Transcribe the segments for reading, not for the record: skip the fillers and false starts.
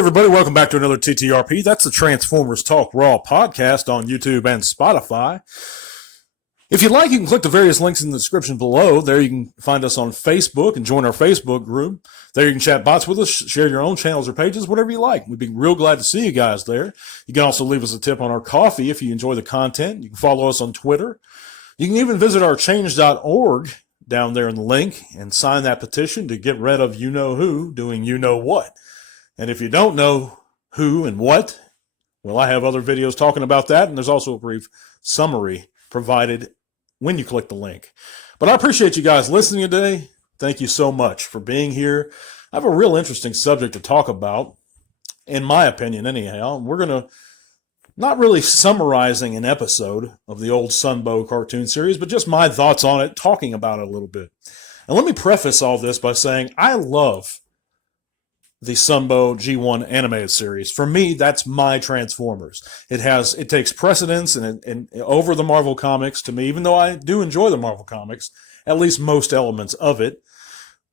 everybody, welcome back to another TTRP. That's the Transformers Talk Raw podcast on YouTube and Spotify. If you'd like, you can click the various links in the description below. There you can find us on Facebook and join our Facebook group. There you can chat bots with us, share your own channels or pages, whatever you like. We'd be real glad to see you guys there. You can also leave us a tip on our coffee if you enjoy the content. You can follow us on Twitter. You can even visit our change.org down there in the link and sign that petition to get rid of you-know-who doing you-know-what. And if you don't know who and what, well, I have other videos talking about that, and there's also a brief summary provided when you click the link. But I appreciate you guys listening today. Thank you so much for being here. I have a real interesting subject to talk about, in my opinion anyhow. We're going to, not really summarizing an episode of the old Sunbow cartoon series, but just my thoughts on it, talking about it a little bit. And let me preface all this by saying I love the Sunbow G1 animated series. For me, that's my Transformers. It takes precedence and over the Marvel comics to me, even though I do enjoy the Marvel comics, at least most elements of it.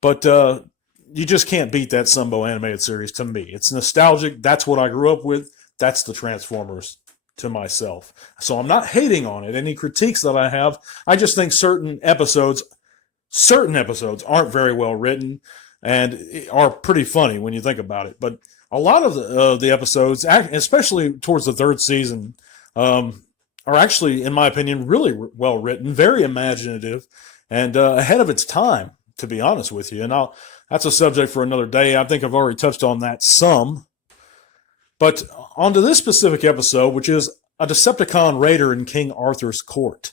But you just can't beat that Sunbow animated series to me. It's nostalgic. That's what I grew up with. That's the Transformers to myself. So I'm not hating on it. Any critiques that I have, I just think certain episodes aren't very well written and are pretty funny when you think about it. But a lot of the episodes, especially towards the third season, are actually, in my opinion, really well written, very imaginative, and ahead of its time, to be honest with you. And that's a subject for another day. I think I've already touched on that some. But onto this specific episode, which is a Decepticon raider in King Arthur's court.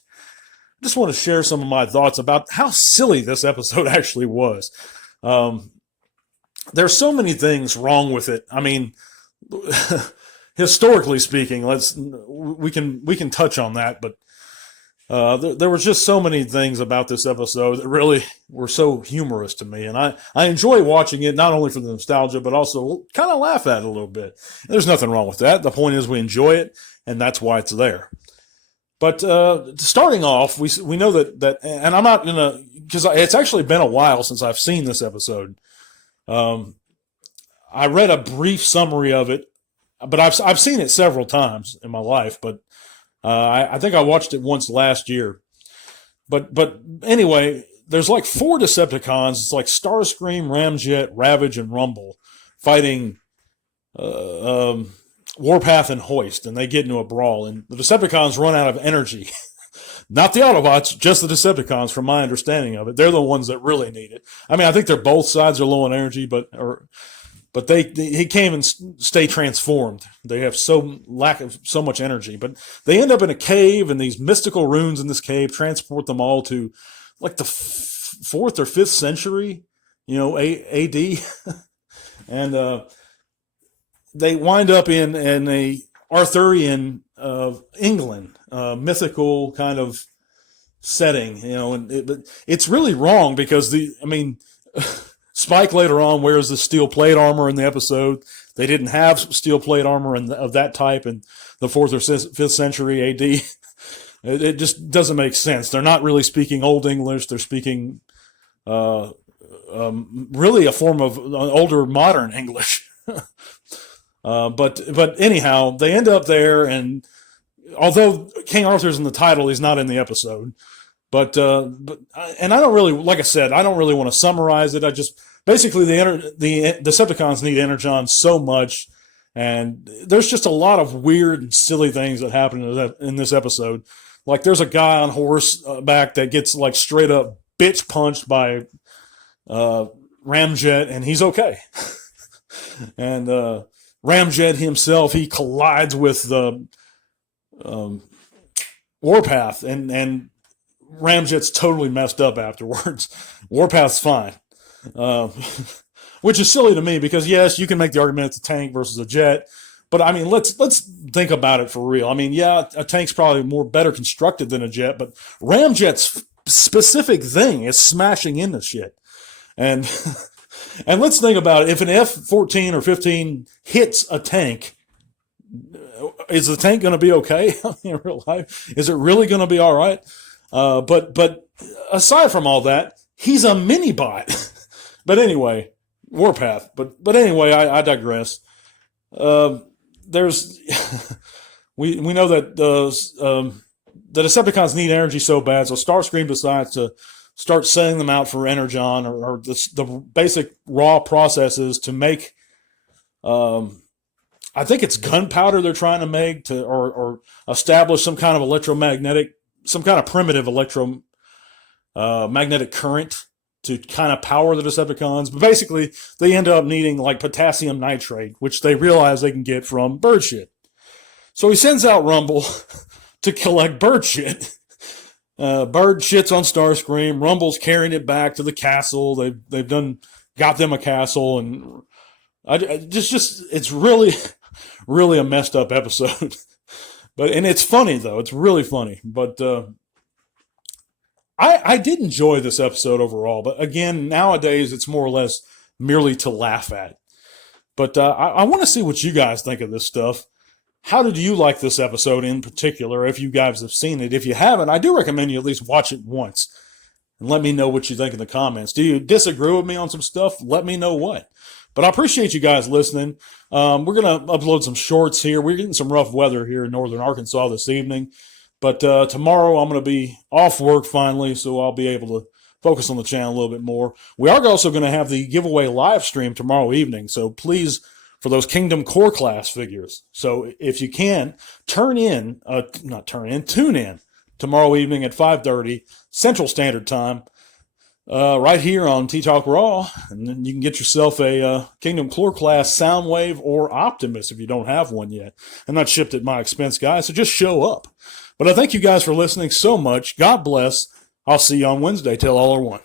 I just want to share some of my thoughts about how silly this episode actually was. There's so many things wrong with it. I mean, historically speaking, we can touch on that, but there was just so many things about this episode that really were so humorous to me, and I enjoy watching it not only for the nostalgia, but also kind of laugh at it a little bit. There's nothing wrong with that. The point is we enjoy it, and that's why it's there. But starting off, we know that, and I'm not gonna, because it's actually been a while since I've seen this episode. I read a brief summary of it, but I've seen it several times in my life. But I think I watched it once last year. But anyway, there's like 4 Decepticons. It's like Starscream, Ramjet, Ravage, and Rumble fighting Warpath and Hoist, and they get into a brawl, and the Decepticons run out of energy. Not the Autobots, just the Decepticons, from my understanding of it. They're the ones that really need it. I mean, I think both sides are low on energy, but he can't even stay transformed. They have lack of so much energy. But they end up in a cave, and these mystical runes in this cave transport them all to like the 4th or 5th century, AD. And they wind up in a Arthurian England, mythical kind of setting, but it's really wrong because Spike later on wears the steel plate armor in the episode. They didn't have steel plate armor of that type in the 4th or 5th century AD. It just doesn't make sense. They're not really speaking Old English. They're speaking really a form of older modern English. But anyhow, they end up there, and although King Arthur's in the title, he's not in the episode. But I don't really, like I said, I don't really want to summarize it. I just basically the Decepticons need Energon so much, and there's just a lot of weird and silly things that happen in this episode. Like there's a guy on horseback that gets like straight up bitch punched by Ramjet, and he's okay. And Ramjet himself, he collides with the Warpath, and Ramjet's totally messed up afterwards. Warpath's fine, which is silly to me because yes, you can make the argument it's a tank versus a jet, but I mean let's think about it for real. I mean, yeah, a tank's probably better constructed than a jet, but Ramjet's specific thing is smashing into shit, and and let's think about it. If an F-14 or 15 hits a tank, is the tank going to be okay in real life? Is it really going to be all right? But aside from all that, he's a mini bot. But anyway, Warpath. But anyway, I digress. there's we know that the Decepticons need energy so bad, so Starscream decides to start sending them out for energon or the basic raw processes to make. I think it's gunpowder they're trying to make or establish some kind of some kind of primitive magnetic current to kind of power the Decepticons. But basically, they end up needing like potassium nitrate, which they realize they can get from bird shit. So he sends out Rumble to collect bird shit. Bird shits on Starscream. Rumble's carrying it back to the castle. They've got them a castle, and it's really a messed up episode. And it's funny though. It's really funny. But I did enjoy this episode overall. But again, nowadays it's more or less merely to laugh at. But I want to see what you guys think of this stuff. How did you like this episode in particular, if you guys have seen it? If you haven't, I do recommend you at least watch it once. And let me know what you think in the comments. Do you disagree with me on some stuff? Let me know what. But I appreciate you guys listening. We're going to upload some shorts here. We're getting some rough weather here in northern Arkansas this evening. But tomorrow I'm going to be off work finally, so I'll be able to focus on the channel a little bit more. We are also going to have the giveaway live stream tomorrow evening, so please, for those Kingdom Core class figures. So if you can, tune in tomorrow evening at 5:30 Central Standard Time, right here on T-Talk Raw, and then you can get yourself a Kingdom Core class Soundwave or Optimus if you don't have one yet. I'm not shipped at my expense, guys, so just show up. But I thank you guys for listening so much. God bless. I'll see you on Wednesday. Till all are one.